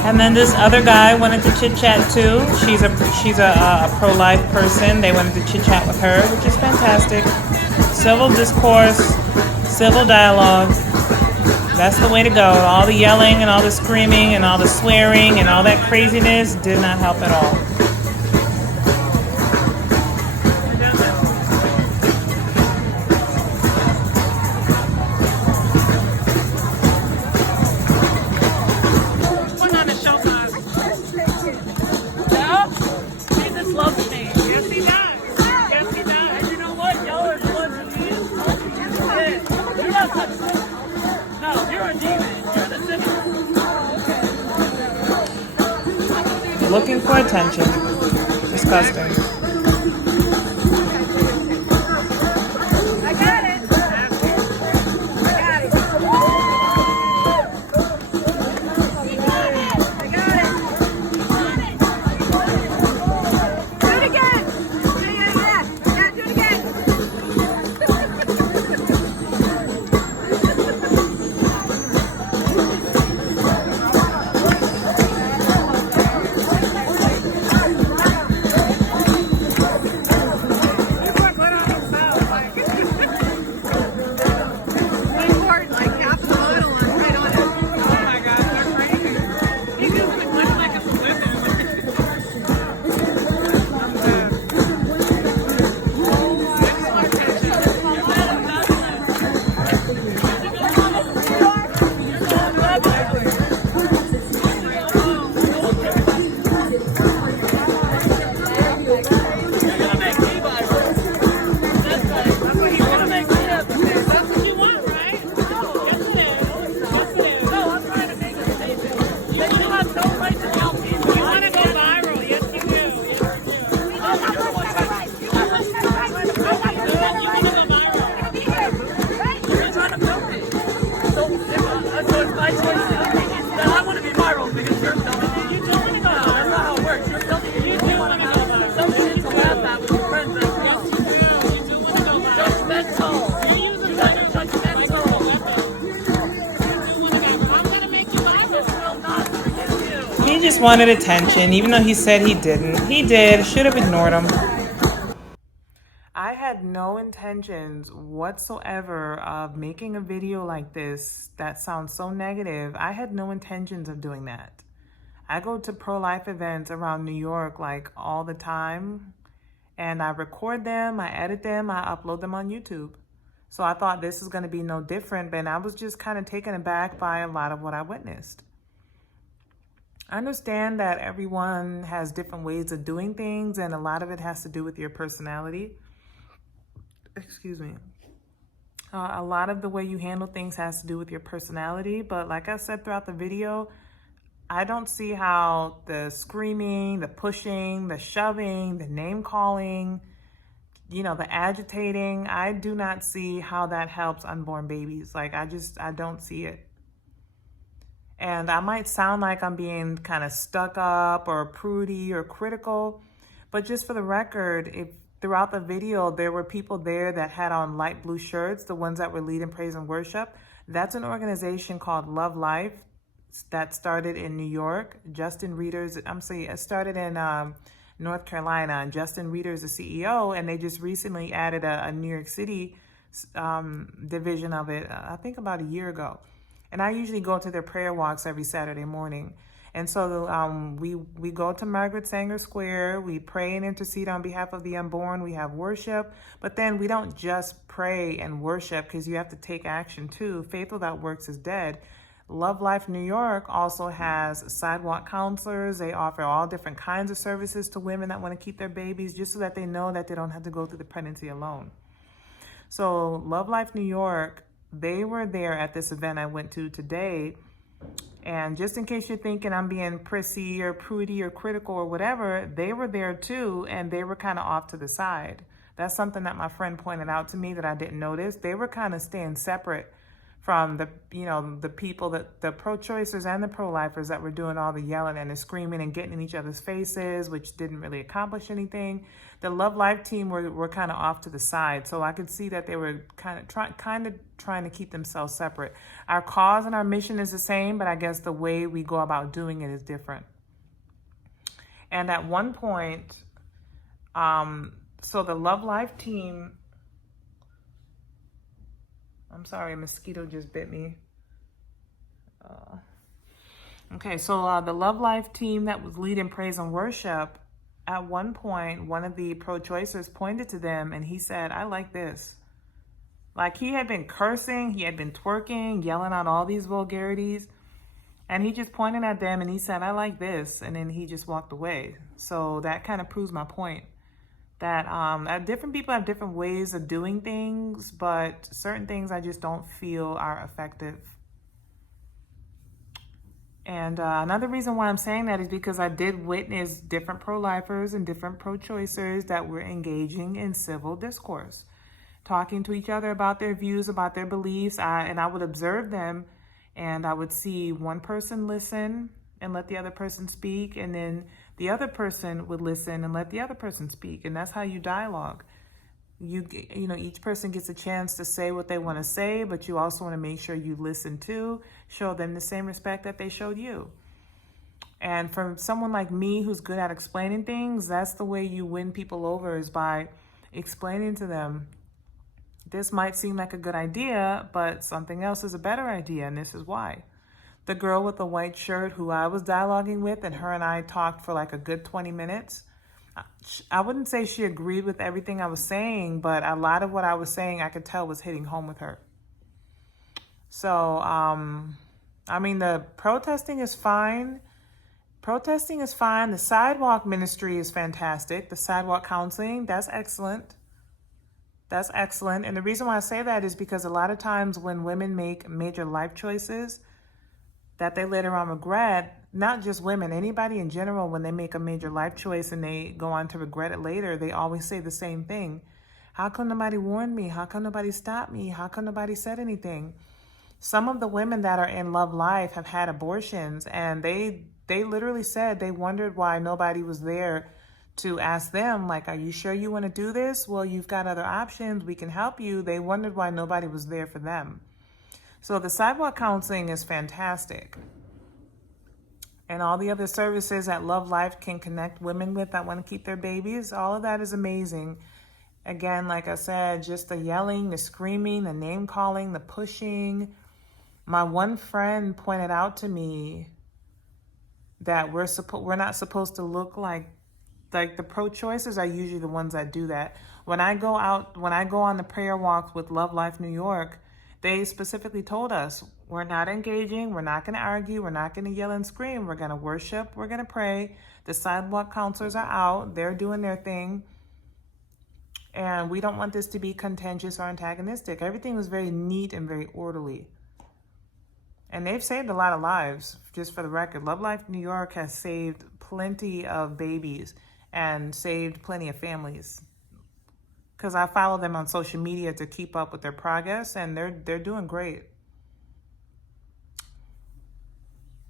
And then this other guy wanted to chit chat too. She's a pro-life person. They wanted to chit chat with her, which is fantastic. Civil discourse, civil dialogue. That's the way to go. All the yelling and all the screaming and all the swearing and all that craziness did not help at all. Looking for attention. Disgusting. He just wanted attention, even though he said he didn't. He did. Should have ignored him. I had no intentions whatsoever of making a video like this that sounds so negative. I had no intentions of doing that. I go to pro-life events around New York like all the time, and I record them, I edit them, I upload them on YouTube. So I thought this was going to be no different, but I was just kind of taken aback by a lot of what I witnessed. I understand that everyone has different ways of doing things, and a lot of it has to do with your personality. Excuse me. A lot of the way you handle things has to do with your personality, but like I said throughout the video, I don't see how the screaming, the pushing, the shoving, the name calling, you know, the agitating, I do not see how that helps unborn babies. Like, I don't see it. And I might sound like I'm being kind of stuck up or prudy or critical, but just for the record, if throughout the video, there were people there that had on light blue shirts, the ones that were leading praise and worship. That's an organization called Love Life that started in New York. It started in North Carolina, and Justin Reeder is the CEO, and they just recently added a New York City division of it, I think about a year ago. And I usually go to their prayer walks every Saturday morning. And so we go to Margaret Square, we pray and intercede on behalf of the unborn, we have worship, but then we don't just pray and worship because you have to take action too. Faith without works is dead. Love Life New York also has sidewalk counselors. They offer all different kinds of services to women that want to keep their babies, just so that they know that they don't have to go through the pregnancy alone. So Love Life New York, they were there at this event I went to today. And just in case you're thinking I'm being prissy or prudy or critical or whatever, they were there too, and they were kind of off to the side. That's something that my friend pointed out to me that I didn't notice. They were kind of staying separate from the, the people, that the pro-choicers and the pro-lifers that were doing all the yelling and the screaming and getting in each other's faces, which didn't really accomplish anything. The Love Life team were kind of off to the side, so I could see that they were kind of trying to keep themselves separate. Our cause and our mission is the same, but I guess the way we go about doing it is different. And at one point, so the Love Life team, I'm sorry, a mosquito just bit me. Okay, so the Love Life team that was leading praise and worship, at one point, one of the pro-choicers pointed to them and he said, "I like this." Like, he had been cursing, he had been twerking, yelling out all these vulgarities, and he just pointed at them and he said, "I like this," and then he just walked away. So that kind of proves my point. That different people have different ways of doing things, but certain things I just don't feel are effective. And another reason why I'm saying that is because I did witness different pro-lifers and different pro-choicers that were engaging in civil discourse, talking to each other about their views, about their beliefs, and I would observe them, and I would see one person listen and let the other person speak, and then the other person would listen and let the other person speak, and that's how you dialogue. Each person gets a chance to say what they want to say, but you also want to make sure you listen to, show them the same respect that they showed you. And for someone like me who's good at explaining things, that's the way you win people over, is by explaining to them, this might seem like a good idea, but something else is a better idea, and this is why. The girl with the white shirt who I was dialoguing with, and her and I talked for like a good 20 minutes. I wouldn't say she agreed with everything I was saying, but a lot of what I was saying I could tell was hitting home with her. So, the protesting is fine. Protesting is fine. The sidewalk ministry is fantastic. The sidewalk counseling, that's excellent. That's excellent. And the reason why I say that is because a lot of times when women make major life choices that they later on regret, not just women, anybody in general, when they make a major life choice and they go on to regret it later, they always say the same thing. How come nobody warned me? How come nobody stopped me? How come nobody said anything? Some of the women that are in Love Life have had abortions, and they literally said they wondered why nobody was there to ask them, like, are you sure you want to do this? Well, you've got other options. We can help you. They wondered why nobody was there for them. So the sidewalk counseling is fantastic. And all the other services that Love Life can connect women with that want to keep their babies, all of that is amazing. Again, like I said, just the yelling, the screaming, the name calling, the pushing. My one friend pointed out to me that we're not supposed to look like the pro-choicers are usually the ones that do that. When I go on the prayer walks with Love Life New York, they specifically told us, we're not engaging, we're not going to argue, we're not going to yell and scream, we're going to worship, we're going to pray. The sidewalk counselors are out, they're doing their thing. And we don't want this to be contentious or antagonistic. Everything was very neat and very orderly. And they've saved a lot of lives, just for the record. Love Life New York has saved plenty of babies and saved plenty of families. Because I follow them on social media to keep up with their progress, and they're doing great.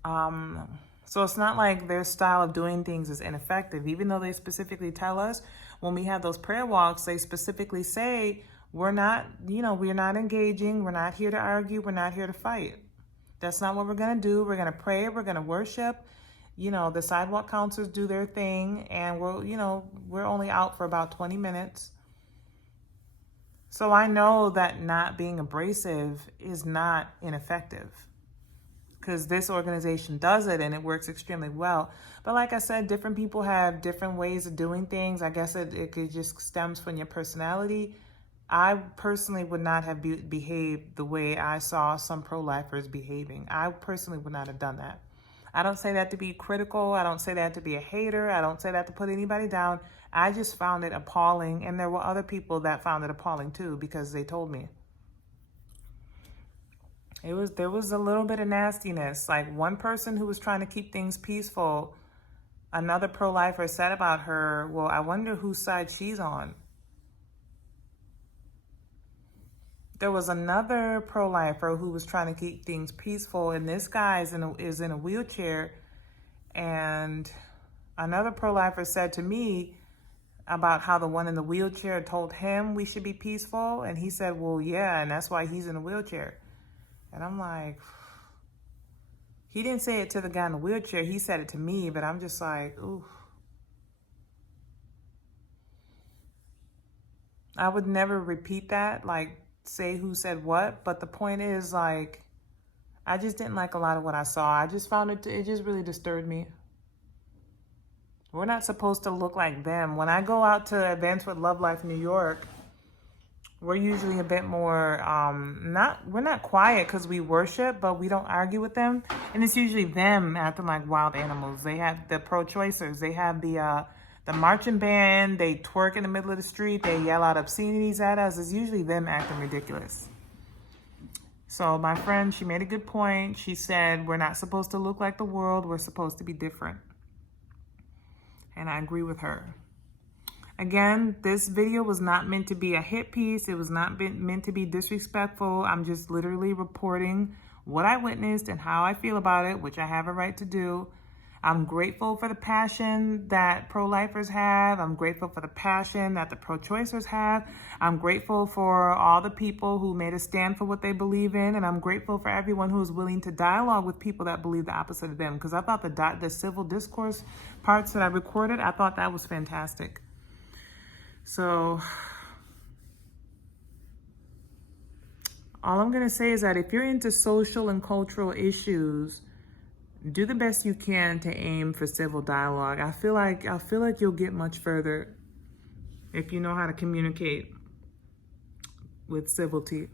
So it's not like their style of doing things is ineffective, even though they specifically tell us when we have those prayer walks, they specifically say, we're not engaging, we're not here to argue, we're not here to fight. That's not what we're going to do. We're going to pray, we're going to worship. The sidewalk counselors do their thing, and we're only out for about 20 minutes. So I know that not being abrasive is not ineffective, because this organization does it and it works extremely well. But like I said, different people have different ways of doing things. I guess it just stems from your personality. I personally would not have behaved the way I saw some pro-lifers behaving. I personally would not have done that. I don't say that to be critical. I don't say that to be a hater. I don't say that to put anybody down. I just found it appalling, and there were other people that found it appalling too because they told me. There was a little bit of nastiness. Like one person who was trying to keep things peaceful, another pro-lifer said about her, well, I wonder whose side she's on. There was another pro-lifer who was trying to keep things peaceful, and this guy is in a wheelchair. And another pro-lifer said to me about how the one in the wheelchair told him we should be peaceful. And he said, well, yeah, and that's why he's in a wheelchair. And I'm like, he didn't say it to the guy in the wheelchair. He said it to me, but I'm just like, ooh. I would never repeat that, like say who said what. But the point is, like, I just didn't like a lot of what I saw. I just found it just really disturbed me. We're not supposed to look like them. When I go out to events with Love Life New York, we're usually a bit more, we're not quiet because we worship, but we don't argue with them. And it's usually them acting like wild animals. They have the pro-choicers. They have the marching band. They twerk in the middle of the street. They yell out obscenities at us. It's usually them acting ridiculous. So my friend, she made a good point. She said, we're not supposed to look like the world. We're supposed to be different. And I agree with her. Again, this video was not meant to be a hit piece. It was not meant to be disrespectful. I'm just literally reporting what I witnessed and how I feel about it, which I have a right to do. I'm grateful for the passion that pro-lifers have. I'm grateful for the passion that the pro-choicers have. I'm grateful for all the people who made a stand for what they believe in. And I'm grateful for everyone who is willing to dialogue with people that believe the opposite of them. Because I thought the civil discourse parts that I recorded, I thought that was fantastic. So all I'm going to say is that if you're into social and cultural issues, do the best you can to aim for civil dialogue. I feel like you'll get much further if you know how to communicate with civility.